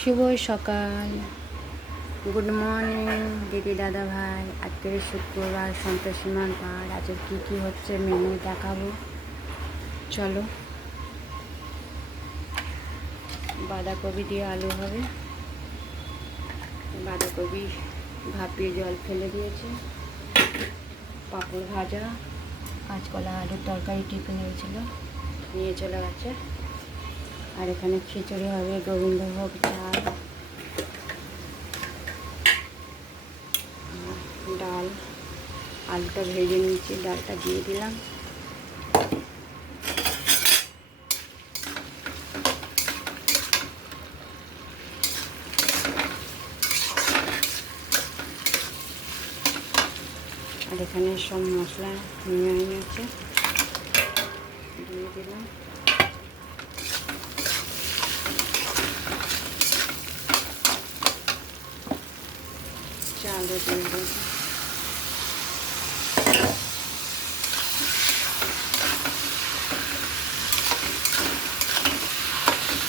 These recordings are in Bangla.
শুভ সকাল, গুড মর্নিং দিদি দাদা ভাই। আজকের শুক্রবার, সন্তোষীমার বার। আজকে কী কী হচ্ছে মেনু দেখাবো, চলো। বাঁধাকপি দিয়ে আলু হবে। বাঁধাকপি ভাপিয়ে জল ফেলে দিয়েছে। পাঁপড় ভাজা, কাঁচকলা আলুর তরকারি টিফিন হয়েছিল, নিয়ে চলে গেছে। আর এখানে খিচুড়ি হবে, গোবিন্দভোগ চাল, ডাল। আলুটা ভেজে নিয়েছি, ডালটা দিয়ে দিলাম। আর এখানে সব মশলা নিয়ে নিয়েছে, দিয়ে দিলাম। চালও দিয়ে দেবো।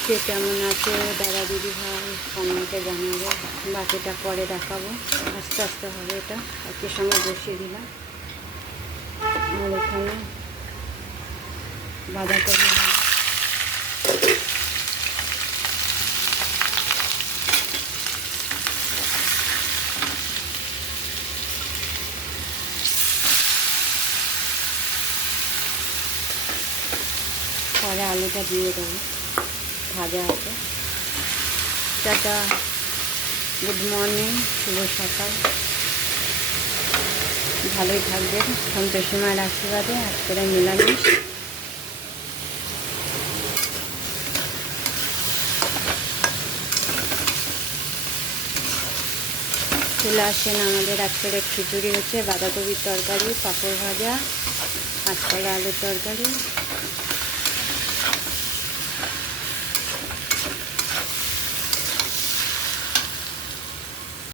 কে কেমন আছে দাদা দিদি ভাই কমেন্টে জানাবো। বাকিটা পরে দেখাবো, আস্তে আস্তে হবে। এটা একই সঙ্গে বসিয়ে দিলাম। আর এখানে বাঁধাকপি পরে আলুটা দিয়ে দেবো, ভাজা আছে। টাটা, গুড মর্নিং, শুভ সকাল। ভালোই থাকবেন, সন্তোষী মায়ের আশীর্বাদে। আজকের নিরামিষ। চলে আসেন। আমাদের আজকের খিচুড়ি হচ্ছে, বাঁধাকপির তরকারি, পাঁপড় ভাজা, কাঁচকলা আলুর তরকারি।